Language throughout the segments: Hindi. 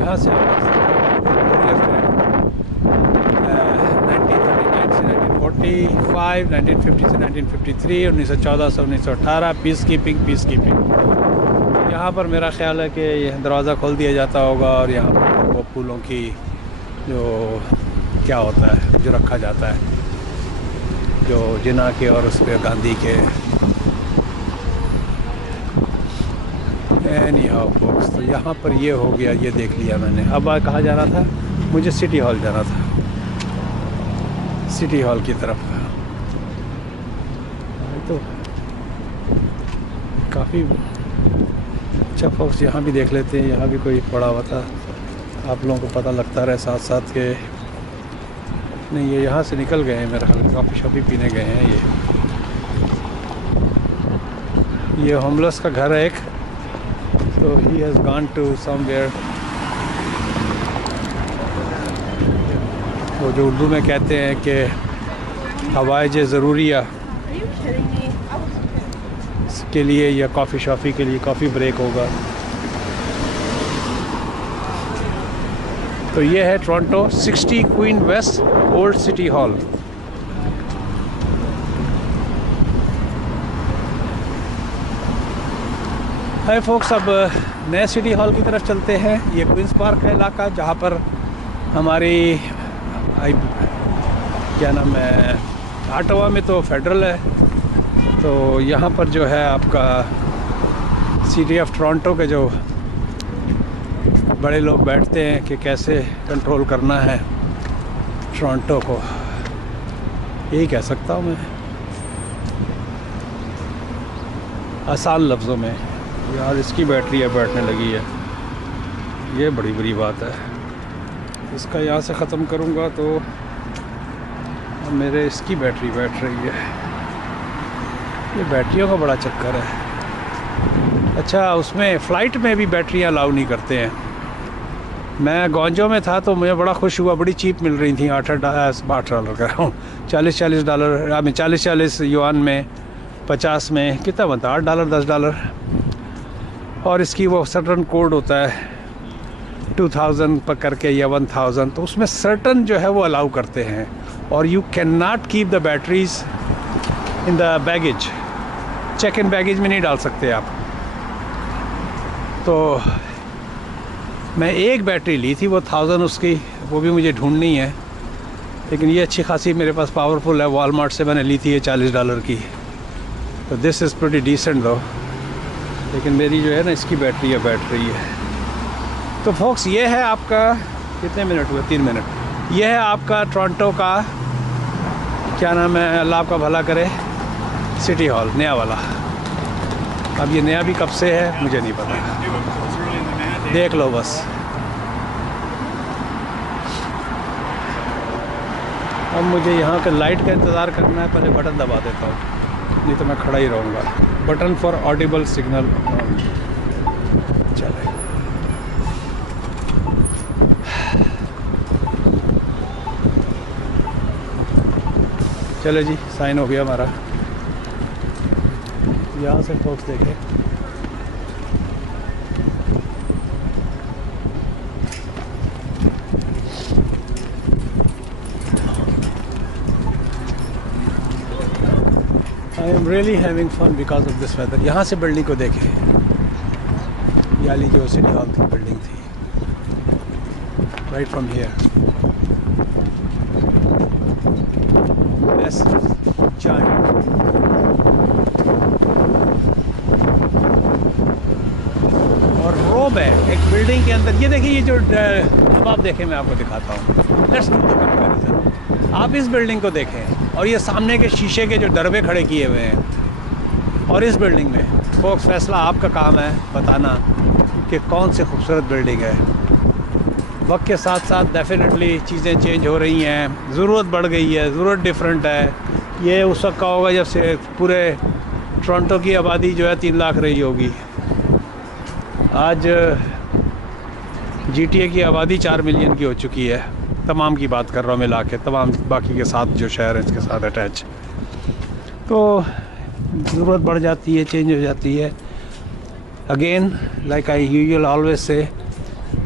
यहाँ से 1939 से 1945, 1950 से 1953, 1914 से 1918, पीस कीपिंग। यहाँ पर मेरा ख़्याल है कि दरवाज़ा खोल दिया जाता होगा और यहाँ पर वो फूलों की जो क्या होता है जो रखा जाता है, जो जिना के और उस पर गांधी के। एनी हाउ फोक्स, तो यहाँ पर ये हो गया, ये देख लिया मैंने। अब कहाँ जाना था मुझे? सिटी हॉल जाना था, सिटी हॉल की तरफ। तो काफ़ी अच्छा फोक्स, यहाँ भी देख लेते हैं। यहाँ भी कोई पड़ा हुआ था, आप लोगों को पता लगता रहे साथ साथ के। नहीं, ये यहाँ से निकल गए हैं मेरा ख्याल, कॉफ़ी शॉपी पीने गए हैं। ये होमलेस का घर है एक, तो he has gone to somewhere. वो जो उर्दू में कहते हैं कि हवाइज ज़रूरिया के लिए या कॉफ़ी शॉपी के लिए कॉफ़ी ब्रेक होगा। तो ये है Toronto 60 Queen West old city hall. Hi folks, अब नए सिटी हॉल की तरफ चलते हैं। ये क्वींस पार्क का इलाका, जहाँ पर हमारी क्या नाम है, ऑटावा में तो फेडरल है। तो यहाँ पर जो है आपका सिटी ऑफ टोरंटो के जो बड़े लोग बैठते हैं कि कैसे कंट्रोल करना है टोरंटो को, यही कह सकता हूँ मैं आसान लफ्ज़ों में। यार इसकी बैटरी अब बैठने लगी है, ये बड़ी बुरी बात है। इसका यहाँ से ख़त्म करूँगा तो मेरे इसकी बैटरी बैठ रही है। ये बैटरियों का बड़ा चक्कर है। अच्छा, उसमें फ़्लाइट में भी बैटरियाँ अलाउ नहीं करते हैं। मैं गौंजो में था तो मुझे बड़ा खुश हुआ, बड़ी चीप मिल रही थी। $8 कर रहा हूँ, $40 40 युआन में, 50 में कितना बनता है? $8 $10। और इसकी वो सर्टन कोड होता है 2000 पर करके या 1000, तो उसमें सर्टन जो है वो अलाउ करते हैं। और you can not keep the batteries in the baggage, check in baggage में नहीं डाल सकते आप। तो मैं एक बैटरी ली थी, वो 1000 उसकी, वो भी मुझे ढूंढनी है। लेकिन ये अच्छी खासी मेरे पास पावरफुल है, वॉलमार्ट से मैंने ली थी ये $40 की। तो दिस इज़ प्रीटी डिसेंट दो। लेकिन मेरी जो है ना इसकी बैटरी है बैठ रही है। तो फोक्स ये है आपका, कितने मिनट हुए? 3 मिनट। ये है आपका टोरंटो का क्या नाम है, अल्लाह आपका भला करे, सिटी हॉल नया वाला। अब ये नया भी कब से है मुझे नहीं पता, देख लो बस। अब मुझे यहाँ के लाइट का इंतज़ार करना है, पहले बटन दबा देता हूँ, नहीं तो मैं खड़ा ही रहूँगा। Button for Audible signal. चले, चले जी, साइन हो गया हमारा। यहाँ से फोक्स देखें, I am really having fun because of this weather. यहाँ से बिल्डिंग को देखें, याली जो सिटी हॉल की बिल्डिंग थी, राइट फ्रॉम हियर। और रोब है एक बिल्डिंग के अंदर। ये देखिए, ये जो अब आप देखें, मैं आपको दिखाता हूँ। Let's do the comparison. आप इस बिल्डिंग को देखें और ये सामने के शीशे के जो दरबे खड़े किए हुए हैं, और इस बिल्डिंग में फोक्स फैसला आपका काम है बताना कि कौन सी खूबसूरत बिल्डिंग है। वक्त के साथ साथ डेफिनेटली चीज़ें चेंज हो रही हैं, ज़रूरत बढ़ गई है, ज़रूरत डिफरेंट है। ये उस वक्त का होगा जब से पूरे टोरंटो की आबादी जो है 3 लाख रही होगी। आज GTA की आबादी 4 मिलियन की हो चुकी है, तमाम की बात कर रहा हूँ मिला के, तमाम बाकी के साथ जो शहर हैं इसके साथ अटैच। तो ज़रूरत बढ़ जाती है, चेंज हो जाती है। Again like I usual always say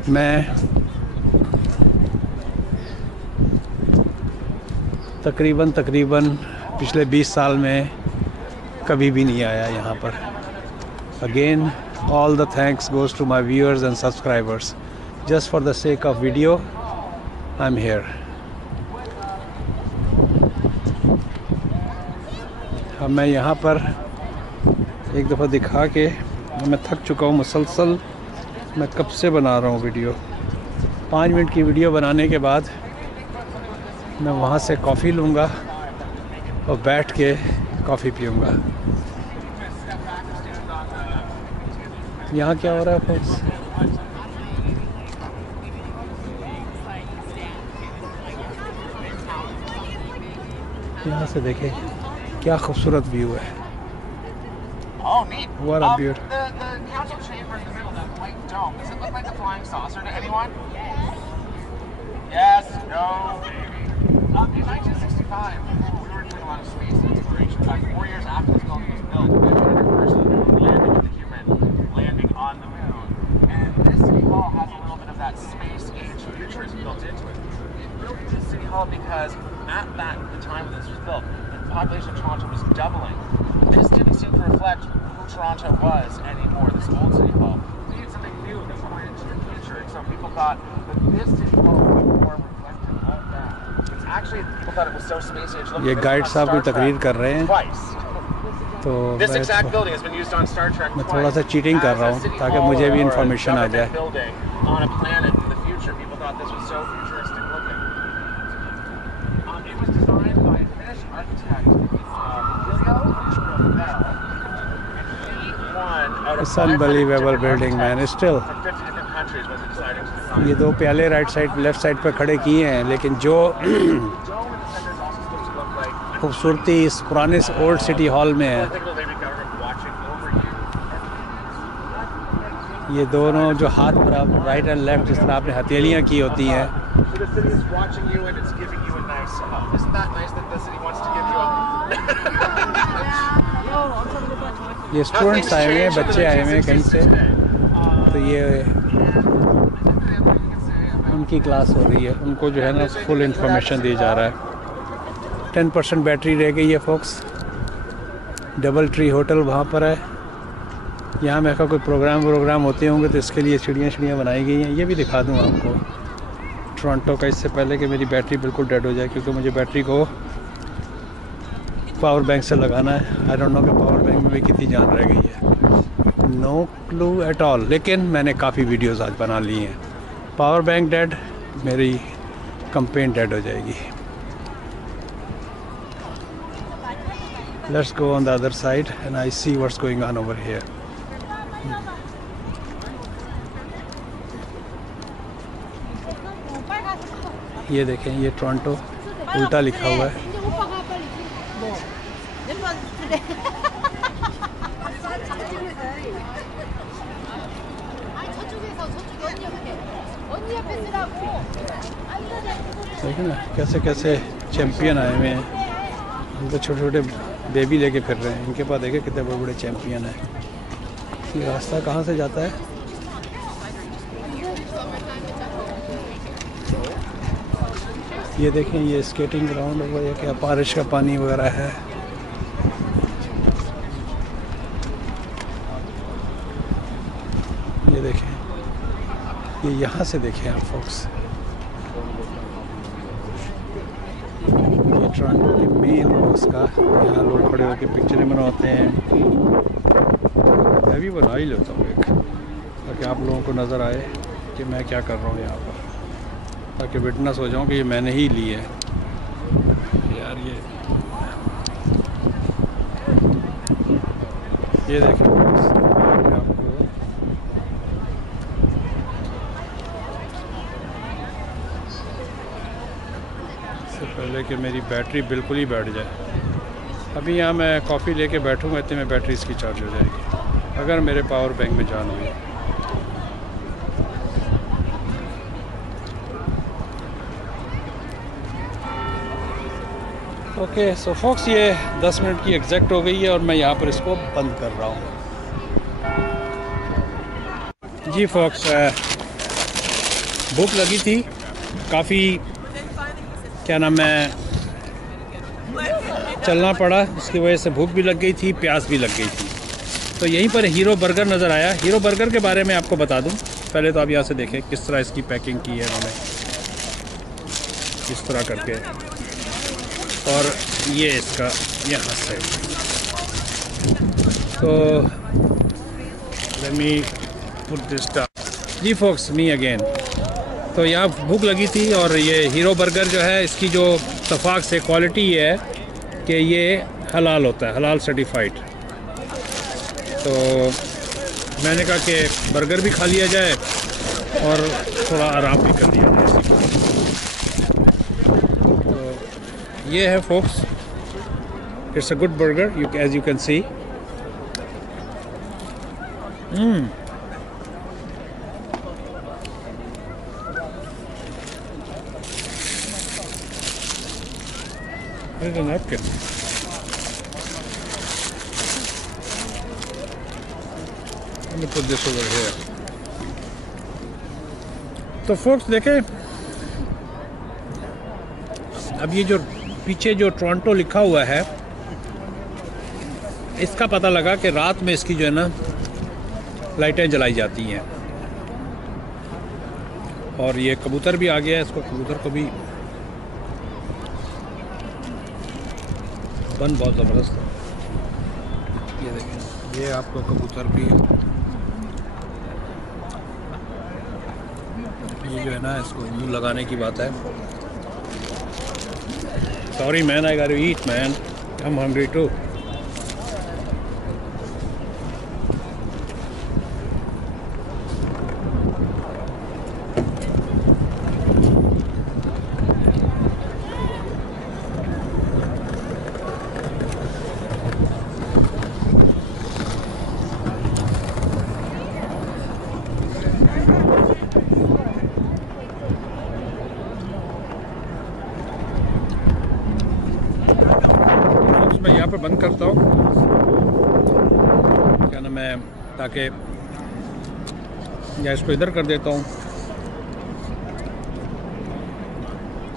मैं तकरीबन पिछले 20 साल में कभी भी नहीं आया यहाँ पर। Again all the thanks goes to my viewers and subscribers. Just for the sake of video, I'm here. अब मैं यहाँ पर एक दफ़ा दिखा के मैं थक चुका हूँ। मुसलसल मैं कब से बना रहा हूँ वीडियो। 5 मिनट की वीडियो बनाने के बाद मैं वहाँ से कॉफ़ी लूँगा और बैठ के कॉफ़ी पीऊँगा। यहाँ क्या हो रहा है फ्रेंड्स? यहाँ से देखें क्या खूबसूरत व्यू है। What a beauty. The council chamber in the middle, that white dome, does it look like a flying saucer to anyone? Yes, no, maybe. In 1965, we were doing a lot of space exploration. 4 years after this building was built, we had our first landing with a human landing on the moon. And this city hall has a little bit of that space age futurism built into it. It built this city hall because at the time when this was built, the population of Toronto was doubling. This didn't seem to reflect who Toronto was anymore, this old city hall. We needed something new that pointed into the future, and some people thought that this city hall would be more reflective of that. It's actually, people thought it was so space age. ये गाइड साहब कोई तकरीर कर रहे हैं, तो This exact building has been used on Star Trek मैं थोड़ा सा चीटिंग कर रहा हूँ ताकि मुझे भी इंफॉर्मेशन आ जाए। On a planet in the future, people thought this was so futuristic looking. It was designed by a Finnish architect, Viljo Bell. It's unbelievable building, man. Still, ये दो प्याले राइट साइड लेफ्ट साइड पे खड़े किए हैं, लेकिन जो खूबसूरती इस पुराने ओल्ड सिटी हॉल में है, ये दोनों जो हाथ बराबर राइट एंड लेफ्ट जिस तरह आपने हथेलियाँ की होती हैं, ये स्टूडेंट्स आए हुए हैं, बच्चे आए हुए हैं कहीं से, तो ये उनकी क्लास हो रही है, उनको जो है ना फुल इंफॉर्मेशन दी जा रहा है। 10% बैटरी रह गई है फोक्स। डबल ट्री होटल वहाँ पर है। यहाँ में का कोई प्रोग्राम होते होंगे तो इसके लिए चिड़ियाँ बनाई गई हैं। ये भी दिखा दूँ आपको टोरंटो का, इससे पहले कि मेरी बैटरी बिल्कुल डेड हो जाए, क्योंकि मुझे बैटरी को पावर बैंक से लगाना है। आई डोंट नो कि पावर बैंक में भी कितनी जान रह गई है, नो क्लू एट ऑल। लेकिन मैंने काफ़ी वीडियोस आज बना ली हैं। पावर बैंक डेड, मेरी कंपेन डेड हो जाएगी। Let's go on the other side and I see what's going on over here. ये देखें, ये टोरंटो उल्टा लिखा हुआ है। देखें ना कैसे कैसे चैंपियन आए हुए हैं। हम तो छोटे छोटे बेबी लेके फिर रहे हैं, इनके पास देखे कितने बड़े बड़े चैंपियन हैं। ये रास्ता कहाँ से जाता है? ये देखें, ये स्केटिंग ग्राउंड वगैरह, क्या बारिश का पानी वगैरह है। ये देखें, ये यहाँ से देखें आप फोक्स, ये टोरंटो की मेन उसका, यहाँ लोग खड़े होकर पिक्चरें बनाते हैं। मैं भी बना ही लेता हूँ एक, ताकि आप लोगों को नज़र आए कि मैं क्या कर रहा हूँ यहाँ पर, ताकि विटनेस हो जाऊँ कि ये मैंने ही ली है। यार ये देखें आपको, इससे पहले कि मेरी बैटरी बिल्कुल ही बैठ जाए। अभी यहाँ मैं कॉफ़ी लेके बैठूँगा, इतने में बैटरी इसकी चार्ज हो जाएगी, अगर मेरे पावर बैंक में जान हुई। ओके सो फोक्स, ये 10 मिनट की एग्जैक्ट हो गई है और मैं यहाँ पर इसको बंद कर रहा हूँ। जी फोक्स, भूख लगी थी काफ़ी, क्या नाम है, चलना पड़ा, इसकी वजह से भूख भी लग गई थी, प्यास भी लग गई थी। तो यहीं पर हीरो बर्गर नज़र आया। हीरो बर्गर के बारे में आपको बता दूं, पहले तो आप यहाँ से देखें किस तरह इसकी पैकिंग की है इन्होंने, इस तरह करके, और ये इसका यहाँ से। तो let me put this down. जी फोक्स, मी अगेन। तो यहाँ भूख लगी थी और ये हीरो बर्गर जो है, इसकी जो इत्तफाक से क्वालिटी ये है कि ये हलाल होता है, हलाल सर्टिफाइड। तो मैंने कहा कि बर्गर भी खा लिया जाए और थोड़ा आराम भी कर लिया जाए। तो ये है folks, it's a good burger, you as you can see. There's a napkin. Let me put this over here. तो फोक्स देखें, अब ये जो पीछे जो टोरंटो लिखा हुआ है, इसका पता लगा कि रात में इसकी जो है ना लाइटें जलाई जाती हैं। और ये कबूतर भी आ गया है, इसको कबूतर को भी बन बहुत ज़बरदस्त है। ये देखें, ये आपको कबूतर भी, ये जो है ना इसको मुंह लगाने की बात है। Sorry man, I got to eat man, I am hungry too. मैं यहाँ पर बंद करता हूँ, क्या नाम है, ताकि या इसको इधर कर देता हूँ।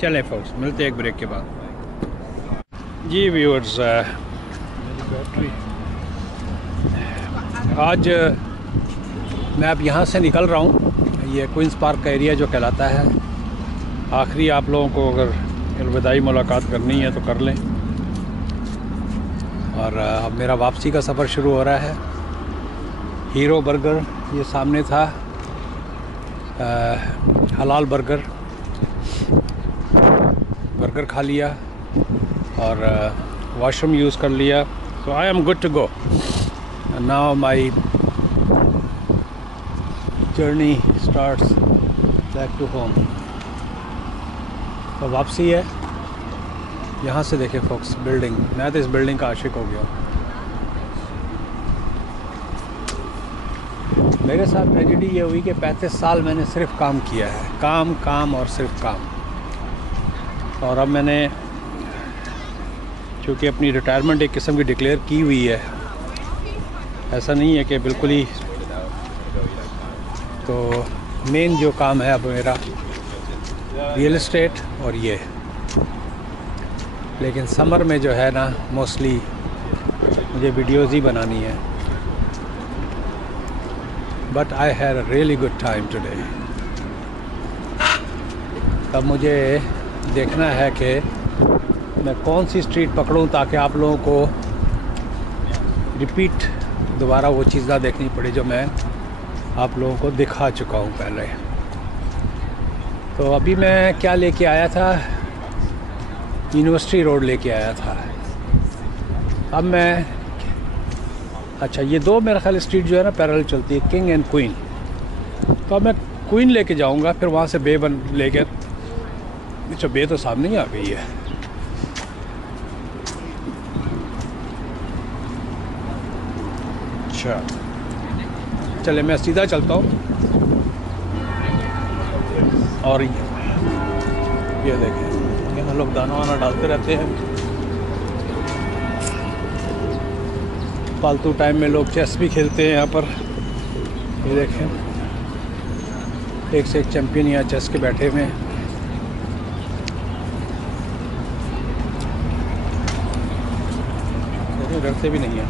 चलें फोक्स, मिलते हैं एक ब्रेक के बाद। जी व्यूअर्स, बैटरी आज मैं अब यहाँ से निकल रहा हूँ। ये क्वींस पार्क का एरिया जो कहलाता है। आखिरी आप लोगों को अगर अलविदाई मुलाकात करनी है तो कर लें। और अब मेरा वापसी का सफ़र शुरू हो रहा है। हीरो बर्गर ये सामने था, हलाल बर्गर खा लिया और वॉशरूम यूज़ कर लिया। तो I am good to go. Now my journey starts back to home. तो वापसी है। यहाँ से देखें फोक्स, बिल्डिंग, मैं तो इस बिल्डिंग का आशिक हो गया। मेरे साथ ट्रेजेडी ये हुई कि 35 साल मैंने सिर्फ काम किया है, काम काम और सिर्फ काम। और अब मैंने चूँकि अपनी रिटायरमेंट एक किस्म की डिक्लेयर की हुई है, ऐसा नहीं है कि बिल्कुल ही। तो मेन जो काम है अब मेरा रियल एस्टेट और ये, लेकिन समर में जो है ना मोस्टली मुझे वीडियोज़ ही बनानी है। But I had a really good time today. अब मुझे देखना है कि मैं कौन सी स्ट्रीट पकड़ूं ताकि आप लोगों को रिपीट दोबारा वो चीज़ ना देखनी पड़े जो मैं आप लोगों को दिखा चुका हूं पहले। तो अभी मैं क्या लेके आया था, यूनिवर्सिटी रोड लेके आया था। अब मैं, अच्छा ये दो मेरा ख्याल स्ट्रीट जो है ना पैरेलल चलती है, किंग एंड क्वीन। तो अब मैं क्वीन लेके जाऊंगा, फिर वहाँ से बे बन लेके, अच्छा बे तो सामने ही आ गई है। अच्छा चले मैं सीधा चलता हूँ। और ये देखें, यहाँ लोग दाना वाना डालते रहते हैं। फालतू टाइम में लोग चेस भी खेलते हैं यहाँ पर। ये देखें, एक से एक चैंपियन यहाँ चेस के बैठे हुए हैं। डरते भी नहीं है।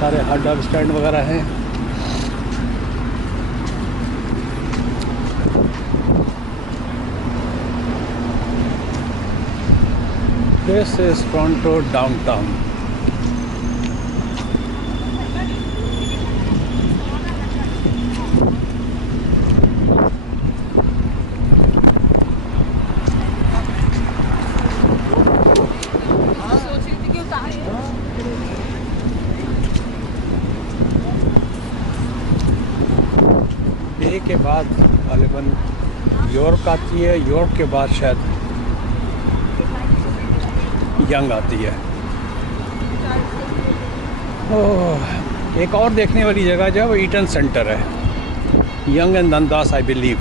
सारे हॉट डॉग स्टैंड वगैरह हैं। This is Toronto downtown. Day के बाद गालिबन यॉर्क आती है, यॉर्क के बाद शायद यंग आती है। ओह, एक और देखने वाली जगह जो है वो ईटन सेंटर है, young and Nanda's I believe.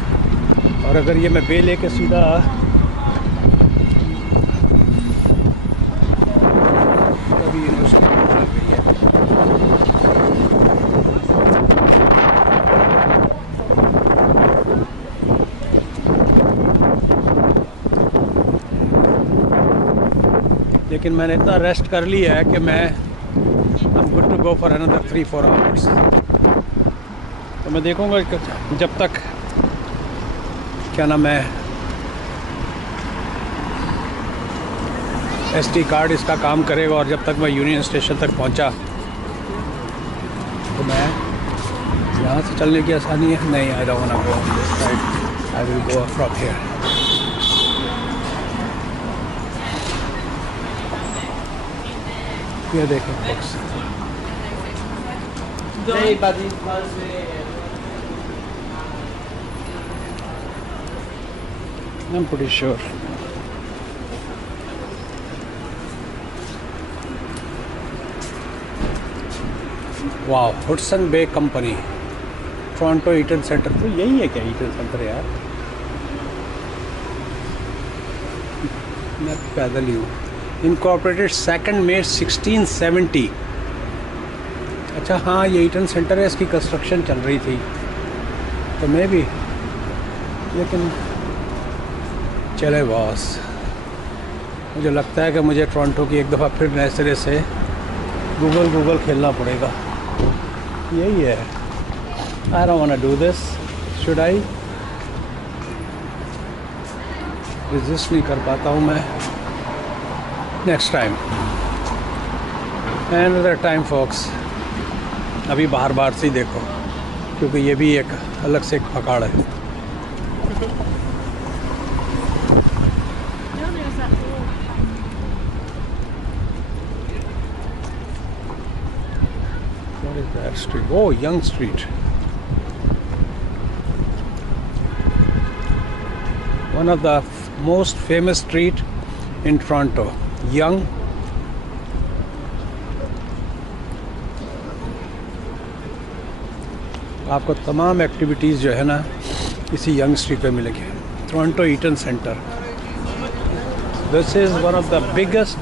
और अगर ये मैं बे लेके सीधा अभी यूनिवर्सिटी चल रही है। लेकिन मैंने इतना रेस्ट कर लिया है कि मैं I'm good to go for another 3-4 hours। तो मैं देखूंगा जब तक क्या नाम है SD कार्ड इसका काम करेगा, और जब तक मैं यूनियन स्टेशन तक पहुंचा तो मैं यहाँ से चलने की आसानी है। नहीं, I don't wanna go on this side, I will go from here। ये देखें folks। I'm pretty sure। वाह, हुडसन बे कंपनी, टोरंटो ईटन सेंटर। तो यही है क्या ईटन सेंटर यार? मैं पैदल ही हूँ। इनकॉर्पोरेटेड 2 मई 1670। अच्छा हाँ, ये ईटन सेंटर है, इसकी कंस्ट्रक्शन चल रही थी तो मैं भी, लेकिन चले बॉस, मुझे लगता है कि मुझे टोरंटो की एक दफ़ा फिर नए सिरे से गूगल खेलना पड़ेगा। यही है। I don't want to do this, should I? Resist नहीं कर पाता हूँ मैं। Next time, another time folks. अभी बाहर से ही देखो, क्योंकि ये भी एक अलग से एक पकड़ है। What is that street? Oh, Yonge Street. One of the most famous street in Toronto, Yonge। आपको तमाम एक्टिविटीज़ जो है ना इसी यंग स्ट्रीट पे मिलेगी। Toronto Eaton centre, this is one of the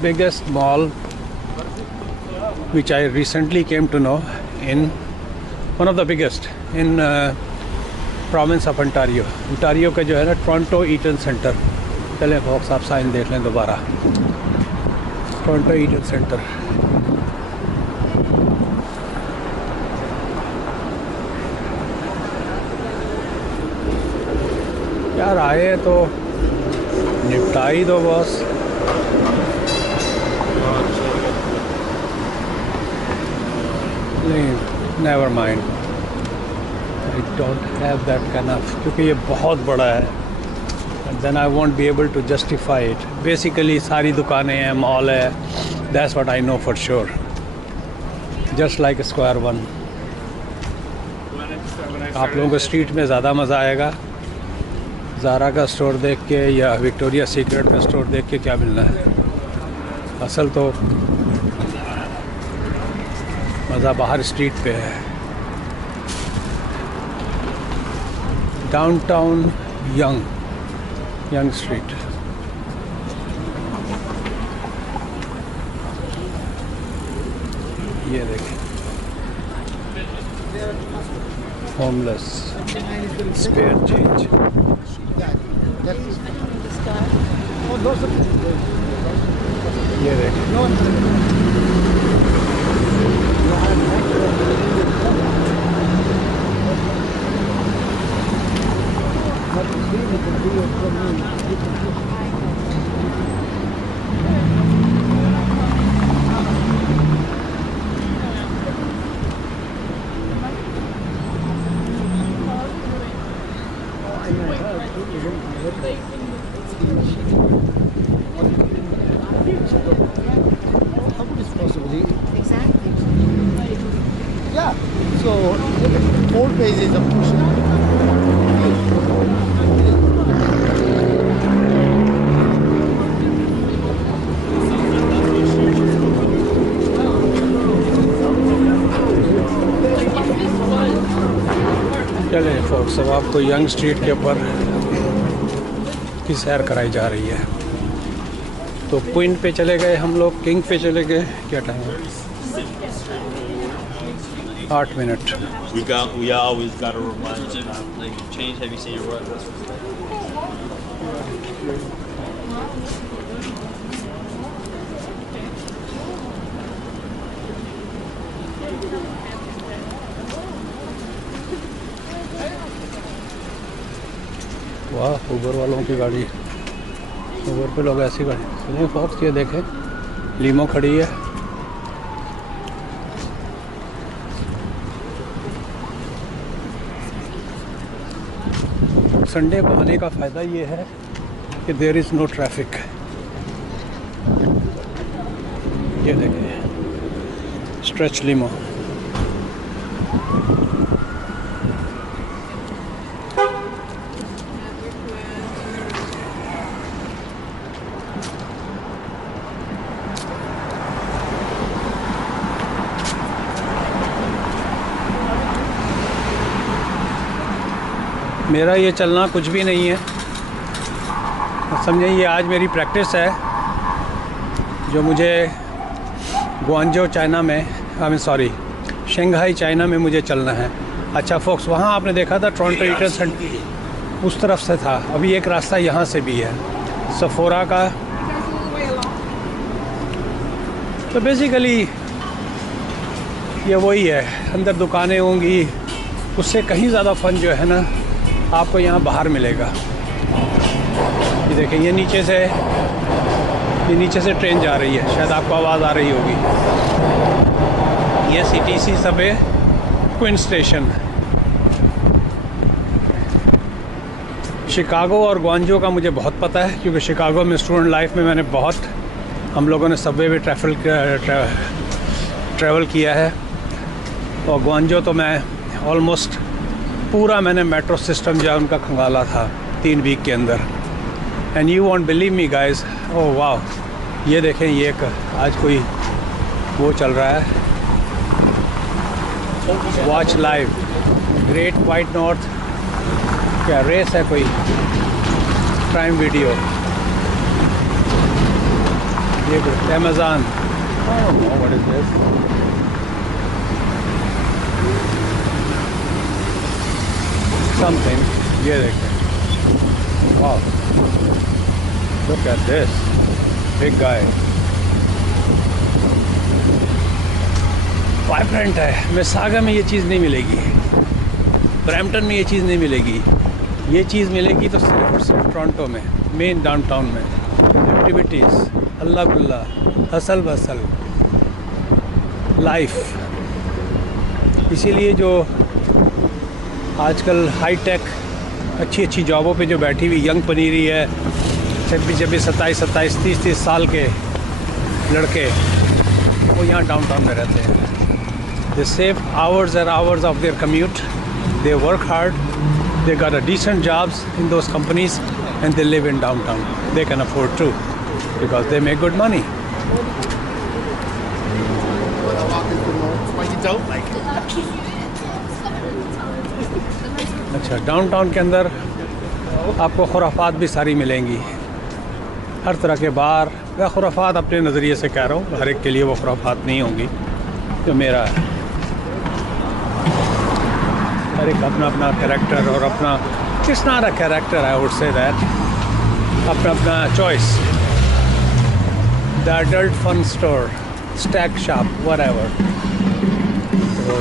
biggest mall which I recently came to know in one of the biggest in province of Ontario। Ontario का जो है ना टोरंटो ईटन सेंटर। चलें फॉक्स, आप साइन देख लें दोबारा, टोरंटो ईटन सेंटर। यार आए तो निपटा ही दो बॉस। नहीं, never mind, I don't have that kind of, क्योंकि ये बहुत बड़ा है and then I won't be able to justify it. Basically सारी दुकानें हैं, मॉल है, that's what I know for sure, just like square one. आप लोगों को स्ट्रीट में ज़्यादा मज़ा आएगा ज़ारा का स्टोर देख के या विक्टोरिया सीक्रेट का स्टोर देख के। क्या मिलना है, असल तो मज़ा बाहर स्ट्रीट पे है। Downtown young street. ये देखें, होमलेस स्पेयर चेंज। ये देखें, Exactly. Yeah. So 4 pages of push-up. चले फोर्स, अब आपको यंग स्ट्रीट के ऊपर की सैर कराई जा रही है। तो क्वीन पे चले गए हम लोग, किंग पे चले गए। क्या टाइम है? 8 minute. We always gotta remind you, like, change. Have you seen your run? वाह, ऊबर वालों की गाड़ी। ऊबर पे लोग ऐसी गाड़ी सुनिए फॉक्स, ये देखें लीमो खड़ी है। संडे को आने का फ़ायदा ये है कि देयर इज़ नो ट्रैफिक। ये देखें स्ट्रेच लीमो। मेरा ये चलना कुछ भी नहीं है, समझे। ये आज मेरी प्रैक्टिस है जो मुझे ग्वांजो चाइना में, शंघाई चाइना में मुझे चलना है। अच्छा फोक्स, वहाँ आपने देखा था टोरंटो ईटन सेंटर उस तरफ से था, अभी एक रास्ता यहाँ से भी है सफोरा का। तो बेसिकली ये वही है, अंदर दुकानें होंगी, उससे कहीं ज़्यादा फन जो है ना आपको यहाँ बाहर मिलेगा। ये देखें, ये नीचे से ट्रेन जा रही है, शायद आपको आवाज़ आ रही होगी। ये CTC Subway queen station. Chicago और ग्वांजो का मुझे बहुत पता है, क्योंकि शिकागो में स्टूडेंट लाइफ में मैंने बहुत, हम लोगों ने सबवे में ट्रैवल किया है। और ग्वांजो तो मैं ऑलमोस्ट पूरा मैंने मेट्रो सिस्टम जो है उनका खंगाला था 3 वीक के अंदर। And you won't believe me guys, oh वाह, ये देखें, ये एक आज कोई वो चल रहा है, watch live great white north, क्या रेस है कोई, प्राइम वीडियो, ये Amazon, what is this, something. ये देखें, वाह, look at this big guy, vibrant है। मिसागा में ये चीज़ नहीं मिलेगी, ब्रैम्पटन में ये चीज़ नहीं मिलेगी, ये चीज़ मिलेगी तो सिर्फ और सिर्फ टोरंटो में, मेन डाउनटाउन में। एक्टिविटीज़, अल्लाह गुल्ला, हसल बसल लाइफ। इसीलिए जो आजकल हाई टेक अच्छी जॉबों पे जो बैठी हुई यंग पनीरी है, 26 27 30 साल के लड़के, वो यहाँ डाउनटाउन में रहते हैं। They save hours and hours of their commute, they work hard, they got a decent jobs in those companies and they live in downtown. They can afford to because they make good money. अच्छा, डाउनटाउन के अंदर आपको खुराफात भी सारी मिलेंगी, हर तरह के बार। मैं खुराफात अपने नज़रिए से कह रहा हूँ, हर एक के लिए वो खुराफात नहीं होंगी। जो मेरा है। हर एक अपना अपना कैरेक्टर और अपना किस नारा कैरेक्टर है, वुड से दैट अपना अपना choice. The adult fun store, stack shop, whatever. तो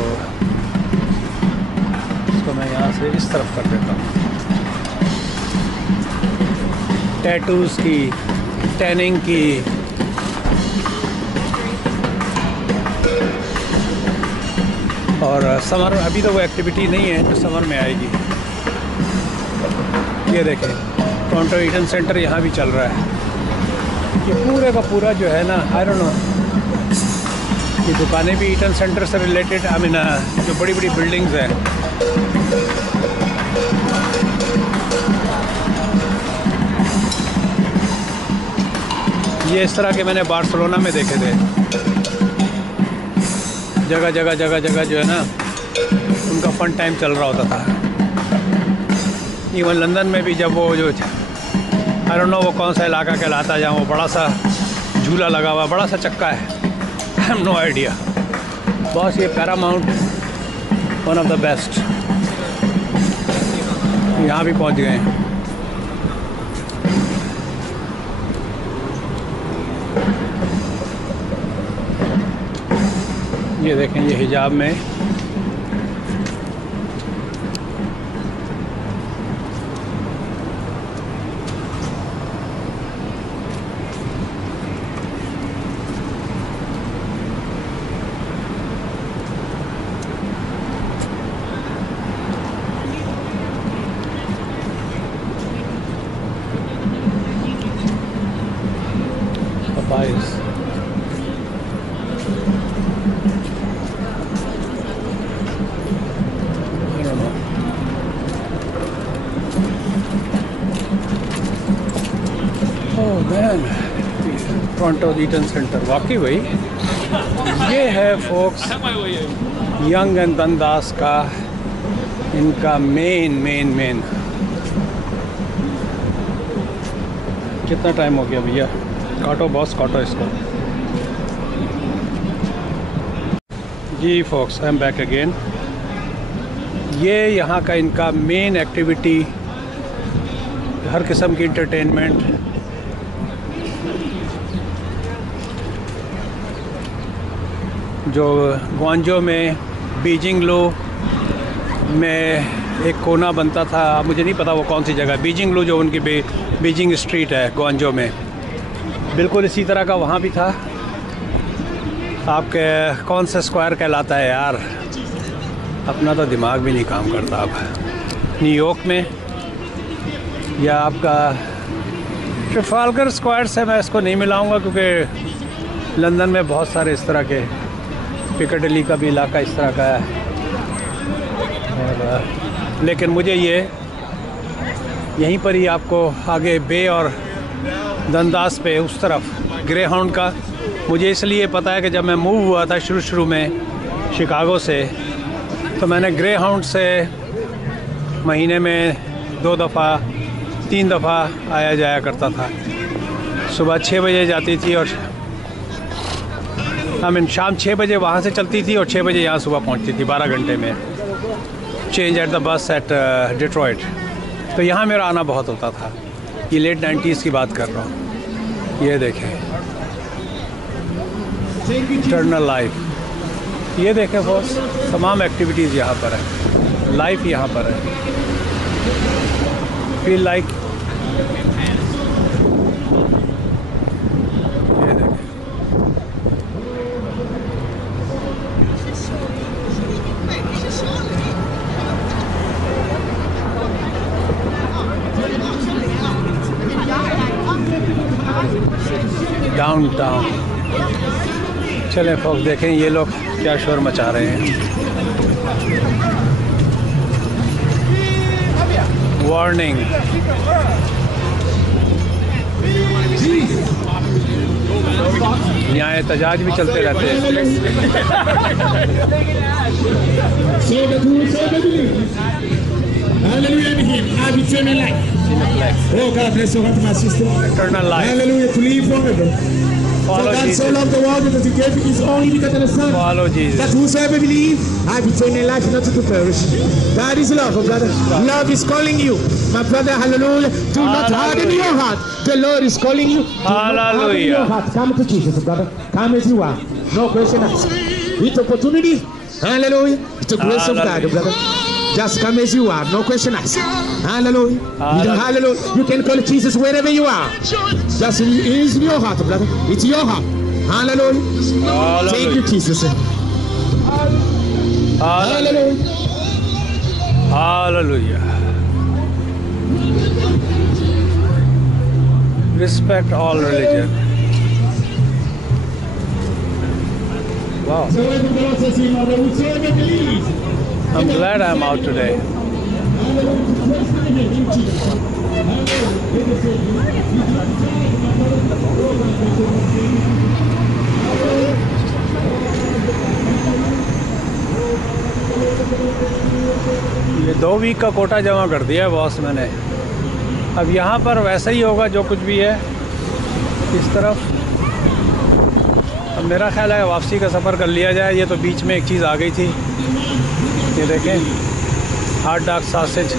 इसको मैं यहाँ से इस तरफ कर देता हूँ। टैटूज़ की, टैनिंग की, और समर अभी तो वो एक्टिविटी नहीं है जो समर में आएगी। ये देखें टोरंटो ईटन सेंटर यहाँ भी चल रहा है। ये पूरे का पूरा जो है ना, आई डोंट नो, ये दुकानें भी ईटन सेंटर से रिलेटेड, आई मीन जो बड़ी बड़ी बिल्डिंग्स हैं। ये इस तरह के मैंने बार्सिलोना में देखे थे। जगह जगह जगह जगह जो है ना उनका फन टाइम चल रहा होता था। इवन लंदन में भी जब वो जो आई डोंट नो वो कौन सा इलाका कहलाता है जहाँ वो बड़ा सा झूला लगा हुआ, बड़ा सा चक्का है, I have no idea. Boss ये Paramount one of the best. यहाँ भी पहुँच गए हैं। ये देखें ये हिजाब में papayas. टोरंटो ईटन सेंटर वाकई भाई ये है फोक्स यंग एंड दंदास का इनका मेन। कितना टाइम हो गया भैया? काटो बॉस, काटो इसको। जी folks, I am back again. ये यहाँ का इनका मेन एक्टिविटी, हर किस्म की इंटरटेनमेंट। जो ग्वांजो में बीजिंग लो में एक कोना बनता था, मुझे नहीं पता वो कौन सी जगह, बीजिंग लो जो उनकी बीजिंग स्ट्रीट है ग्वांजो में, बिल्कुल इसी तरह का वहाँ भी था। आपके कौन सा स्क्वायर कहलाता है यार, अपना तो दिमाग भी नहीं काम करता। अब न्यूयॉर्क में या आपका ट्रफालगर स्क्वायर से मैं इसको नहीं मिलाऊंगा क्योंकि लंदन में बहुत सारे इस तरह के, पिकाडिली का भी इलाका इस तरह का है। और लेकिन मुझे ये यहीं पर ही आपको आगे बे और दंदास पे उस तरफ ग्रे हाउंड का मुझे इसलिए पता है कि जब मैं मूव हुआ था शुरू में शिकागो से, तो मैंने ग्रे हाउंड से महीने में 2 दफ़ा 3 दफ़ा आया जाया करता था। सुबह 6 बजे जाती थी और शाम 6 बजे वहाँ से चलती थी और 6 बजे यहाँ सुबह पहुँचती थी, 12 घंटे में। Change at the bus at Detroit. तो यहाँ मेरा आना बहुत होता था। ये लेट 90s की बात कर रहा हूँ। ये देखें इटर्नल लाइफ, ये देखें बॉस, तमाम एक्टिविटीज़ यहाँ पर है, लाइफ यहाँ पर है। Feel like downtown. चलें फोक्स, देखें ये लोग क्या शोर मचा रहे हैं। वार्निंग, यहाँ एहतजाज भी चलते रहते हैं। Hallelujah in him. Have eternal life. Oh, God bless your heart, my sister. Eternal life. Hallelujah. To live forever. For Follow God so Jesus. loved the world that he gave his only begotten Son. Follow That Jesus. whosoever believe have eternal life, not to perish. That is love, brother. Love is calling you, my brother. Hallelujah. Do not harden your heart. The Lord is calling you. Do not harden your Hallelujah. heart. Come to Jesus, brother. Come as you are. No question asked. It's opportunity. Hallelujah. It's the grace of God, Hallelujah. brother. Just come as you are. No question asked. Hallelujah. Hallelujah. You can call Jesus wherever you are. Just it is in your heart, brother. It's your heart. Hallelujah. Thank you, Hallelujah. Jesus. Hallelujah. Hallelujah. Respect all religion. Wow. So when the Lord says, whosoever believes, I'm glad I'm out today. ये 2 वीक का कोटा जमा कर दिया है बॉस मैंने। अब यहाँ पर वैसा ही होगा जो कुछ भी है इस तरफ। अब मेरा ख्याल है वापसी का सफ़र कर लिया जाए। ये तो बीच में एक चीज़ आ गई थी, ये देखें, हार्ड डार्क सासेज।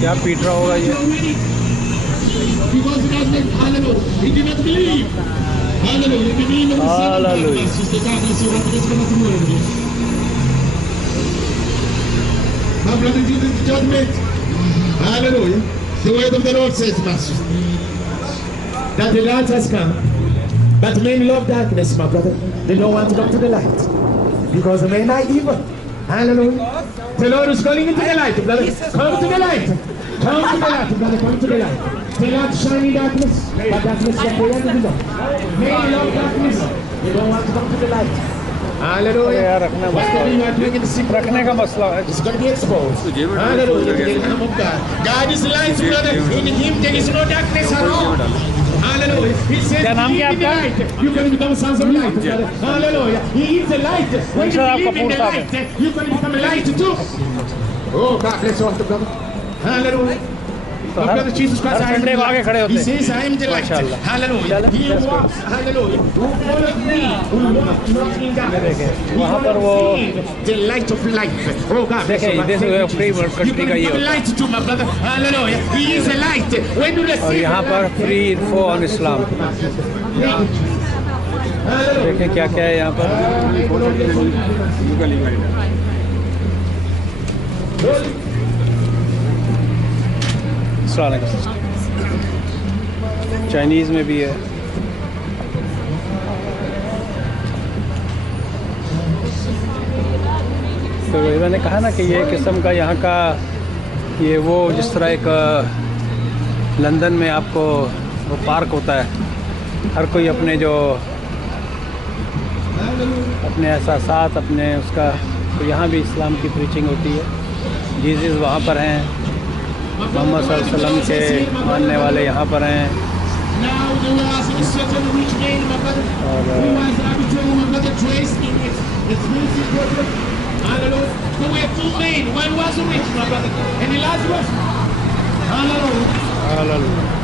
क्या पीट रहा होगा ये? My brother, Jesus, the judgment. Hallelujah. The word of the Lord says, Master, that the light has come. But men love darkness, my brother. They don't want to come to the light. Because men are evil. Hallelujah. The Lord is calling into the light, brother. Come to the light. Come to the light, brother. Come to the light. The light shine in darkness. But darkness is the end of the Lord. Men love darkness. They don't want to come to the light. Hallelujah. यार रखना Whatever you are doing in the secret, रखने का मसला है। it's going to be exposed. Hallelujah. The Lamb of God. God is light, brother. In Him there is no darkness at all. Hallelujah. He says, क्या नाम क्या "Believe in the आपका? light, you can become sons of light, brother." Hallelujah. He is the light. When you Sir, आपका believe in the पूरा light, you can become a light too. Oh, God bless you, brother. Hallelujah. My brother Jesus Christ, her I am Sunday the को आगे खड़े light. होते He हैं। says, I am the light. माशाल्लाह। Hallelujah. चलो, He that's walks, hallelujah, who follows me, who walks not in darkness. वहाँ पर वो- The light of life. Oh, God bless देखें, you. this is Thank you, a free Jesus. world country You can का ये become a होता है। light too, my brother. Hallelujah. He is a light. When you receive और यहाँ the पर light, फ्री इन्फो ऑन इस्लाम। देखें क्या क्या है यहाँ पर। अस्सलाम वालेकुम। चाइनीज़ में भी है। तो मैंने कहा ना कि ये किस्म का यहाँ का ये वो जिस तरह एक लंदन में आपको वो पार्क होता है, हर कोई अपने जो अपने एहसासात अपने उसका, तो यहाँ भी इस्लाम की प्रीचिंग होती है। जीसस वहाँ पर हैं, मोहम्मद सल्लल्लाहु अलैहि वसल्लम के मानने वाले यहाँ पर हैं। Now there was a certain rich man, my brother, who was arbitrary, my brother, traced in its music problem. Hallelujah. There were 2 men. One was rich, my brother, and the last was. Hallelujah.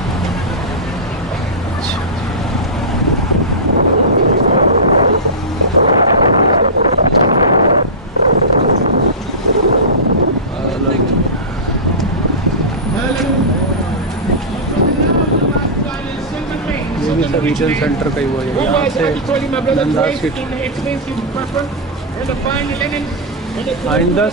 ये भी सब रीजन सेंटर का ही वो है। Who यहाँ was से arbitrary, my brother, Nanda traced street in expensive purple and the fine linen and the आइंदा